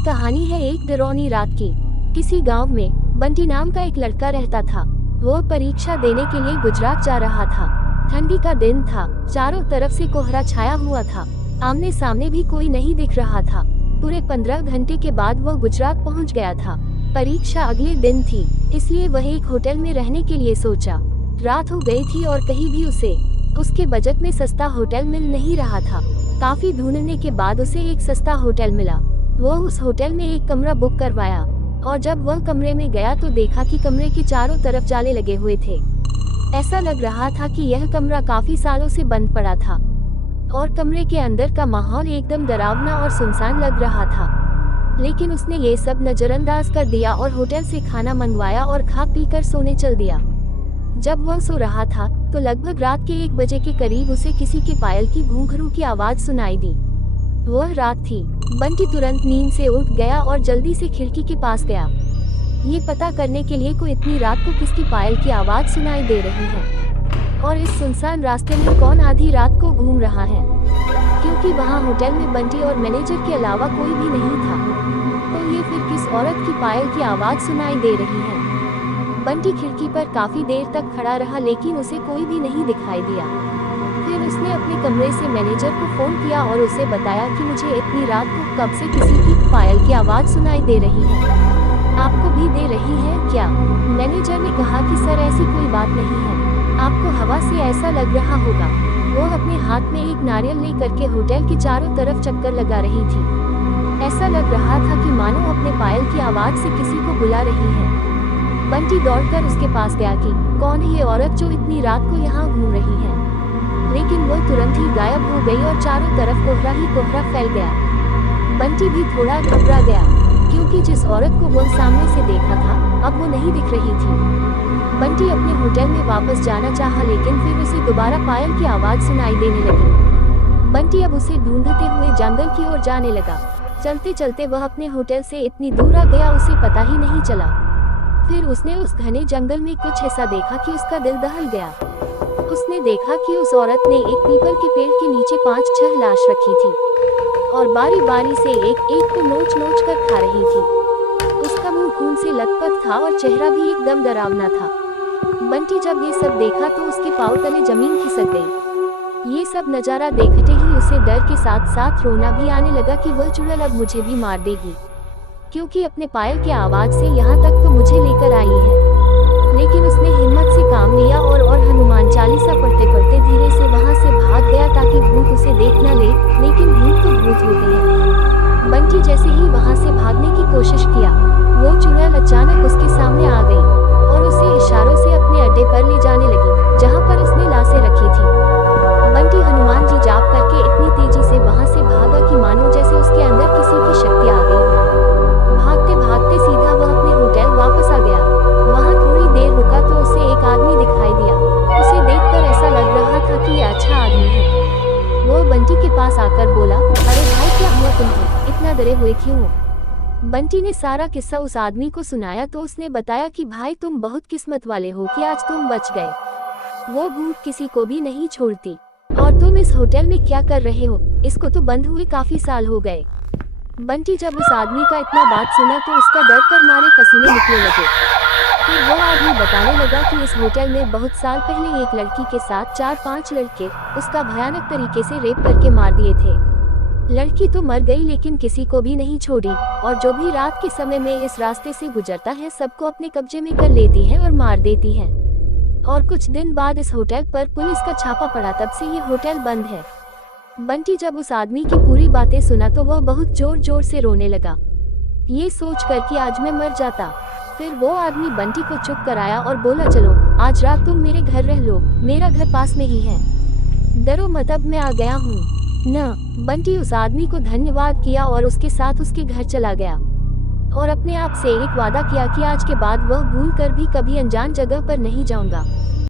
कहानी है एक डरावनी रात की। किसी गांव में बंटी नाम का एक लड़का रहता था। वो परीक्षा देने के लिए गुजरात जा रहा था। ठंडी का दिन था, चारों तरफ से कोहरा छाया हुआ था। आमने सामने भी कोई नहीं दिख रहा था। पूरे 15 घंटे के बाद वह गुजरात पहुंच गया था। परीक्षा अगले दिन थी, इसलिए वह एक होटल में रहने के लिए सोचा। रात हो गई थी और कहीं भी उसके बजट में सस्ता होटल मिल नहीं रहा था। काफी ढूंढने के बाद उसे एक सस्ता होटल मिला। वह उस होटल में एक कमरा बुक करवाया और जब वह कमरे में गया तो देखा कि कमरे के चारों तरफ जाले लगे हुए थे। ऐसा लग रहा था कि यह कमरा काफी सालों से बंद पड़ा था और कमरे के अंदर का माहौल एकदम डरावना और सुनसान लग रहा था। लेकिन उसने ये सब नजरअंदाज कर दिया और होटल से खाना मंगवाया और खा पी कर सोने चल दिया। जब वह सो रहा था तो लगभग रात के 1 बजे के करीब उसे किसी के पायल की घूंघरू की आवाज सुनाई दी। वह रात थी। बंटी तुरंत नींद से उठ गया और जल्दी से खिड़की के पास गया, ये पता करने के लिए कोई इतनी रात को किसकी पायल की आवाज सुनाई दे रही है और इस सुनसान रास्ते में कौन आधी रात को घूम रहा है, क्योंकि वहाँ होटल में बंटी और मैनेजर के अलावा कोई भी नहीं था। तो ये फिर किस औरत की पायल की आवाज सुनाई दे रही है। बंटी खिड़की पर काफी देर तक खड़ा रहा लेकिन उसे कोई भी नहीं दिखाई दिया। फिर उसने अपने कमरे से मैनेजर को फोन किया और उसे बताया कि मुझे इतनी रात को कब से किसी की पायल की आवाज सुनाई दे रही है, आपको भी दे रही है क्या? मैनेजर ने कहा कि सर ऐसी कोई बात नहीं है, आपको हवा से ऐसा लग रहा होगा। वो अपने हाथ में एक नारियल लेकर के होटल के चारों तरफ चक्कर लगा रही थी। ऐसा लग रहा था कि मानो अपने पायल की आवाज से किसी को बुला रही है। बंटी दौड़कर उसके पास गया कि कौन है ये औरत जो इतनी रात को यहाँ घूम रही है, लेकिन वो तुरंत ही गायब हो गई और चारों तरफ कोहरा ही कोहरा फैल गया। बंटी भी थोड़ा घबरा गया क्योंकि जिस औरत को वो सामने से देखा था अब वो नहीं दिख रही थी। बंटी अपने होटल में वापस जाना चाहा लेकिन फिर उसे दोबारा पायल की आवाज सुनाई देने लगी। बंटी अब उसे ढूंढते हुए जंगल की ओर जाने लगा। चलते चलते वह अपने होटल से इतनी दूर आ गया उसे पता ही नहीं चला। फिर उसने उस घने जंगल में कुछ ऐसा देखा कि उसका दिल दहल गया। उसने देखा कि उस औरत ने एक पीपल के पेड़ के नीचे 5-6 लाश रखी थी और बारी बारी से एक एक को नोच नोच कर खा रही थी। उसका मुंह खून से लथपथ था और चेहरा भी एकदम डरावना था। बंटी जब ये सब देखा तो उसके पांव तले जमीन खिसक गई। ये सब नजारा देखते ही उसे डर के साथ साथ रोना भी आने लगा कि वह चुड़ैल अब मुझे भी मार देगी, क्योंकि अपने पायल की आवाज से यहाँ तक तो मुझे लेकर आई है। लेकिन उसने हिम्मत से काम लिया और हनुमान चालीसा पढ़ते पढ़ते धीरे से वहाँ से भाग गया ताकि भूत उसे देख न ले। लेकिन भूत तो भूत होते हैं। बंटी जैसे ही वहाँ से भागने की कोशिश किया, वो चुड़ैल अचानक उसके सामने आ गई और उसे इशारों से अपने अड्डे पर ले जाने लगी जहाँ पर उसने लाशें रखी थी। बंटी हनुमान जी जाप करके इतनी तेजी से वहाँ से भागा कि मानो जैसे उसके अंदर किसी की शक्ति आ गई हो। भागते भागते सीधा वह अपने होटल वापस आ गया। वहाँ थोड़ी देर रुका तो उसे एक आदमी दिखाई दिया। उसे देखकर ऐसा लग रहा था कि ये अच्छा आदमी है। वो बंटी के पास आकर बोला, अरे भाई क्या हुआ तुम्हें, इतना डरे हुए क्यों हो? बंटी ने सारा किस्सा उस आदमी को सुनाया तो उसने बताया कि भाई तुम बहुत किस्मत वाले हो कि आज तुम बच गए। वो भूत किसी को भी नहीं छोड़ती। और तुम इस होटल में क्या कर रहे हो? इसको तो बंद हुए काफी साल हो गए। बंटी जब उस आदमी का इतना बात सुना तो उसका डर कर मारे पसीने निकलने लगे। फिर वो आदमी बताने लगा कि इस होटल में बहुत साल पहले एक लड़की के साथ 4-5 लड़के उसका भयानक तरीके से रेप करके मार दिए थे। लड़की तो मर गई लेकिन किसी को भी नहीं छोड़ी और जो भी रात के समय में इस रास्ते से गुजरता है सबको अपने कब्जे में कर लेती है और मार देती है। और कुछ दिन बाद इस होटल पर पुलिस का छापा पड़ा, तब से ये होटल बंद है। बंटी जब उस आदमी की पूरी बातें सुना तो वह बहुत जोर जोर से रोने लगा, ये सोच कर कि आज मैं मर जाता। फिर वो आदमी बंटी को चुप कराया और बोला, चलो आज रात तुम मेरे घर रह लो, मेरा घर पास में ही है, डरो मत, अब मैं आ गया हूँ न। बंटी उस आदमी को धन्यवाद किया और उसके साथ उसके घर चला गया और अपने आप से एक वादा किया कि आज के बाद वह भूल कर भी कभी अनजान जगह पर नहीं जाऊंगा।